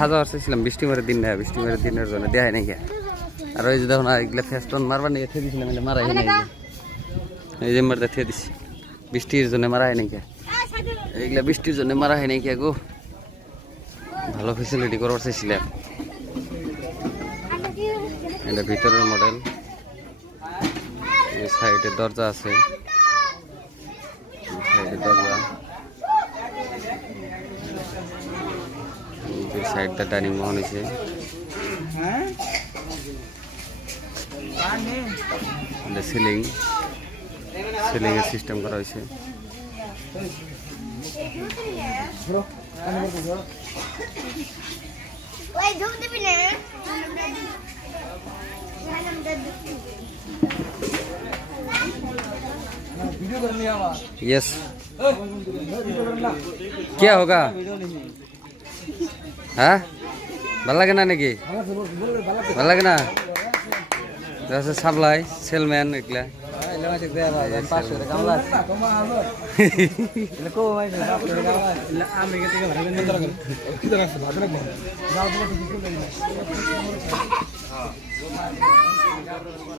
হাজার চাইছিলাম বৃষ্টিমারের দিন না, বৃষ্টিমারের দিনের জন্য দেখায় নাই। আর ওই যে দেখুন এগুলা ফেস্টন মারবার নিয়ে খেয়ে দিয়েছিলাম, মারা হয় নাই। এই যে মারতে খেয়ে দিছি, বৃষ্টির জন্য মারা হয় নাই। এইগুলা বৃষ্টির জন্য মারা হয় নাই গো। ভালো ফেসিলিটি করার চাইছিলাম। এটা ভিতরের মডেল, এই সাইডে দরজা আছে, সাইডে দরজা, এই সাইডটা ডাইনিং হল হয়েছে। সিলিং, সিলিং এর সিস্টেম করা হয়েছে। यस क्या होगा? हाँ ভাল লাগে না নাকি? ভাল লাগে না? সাপ্লাই সেলম্যান এগুলা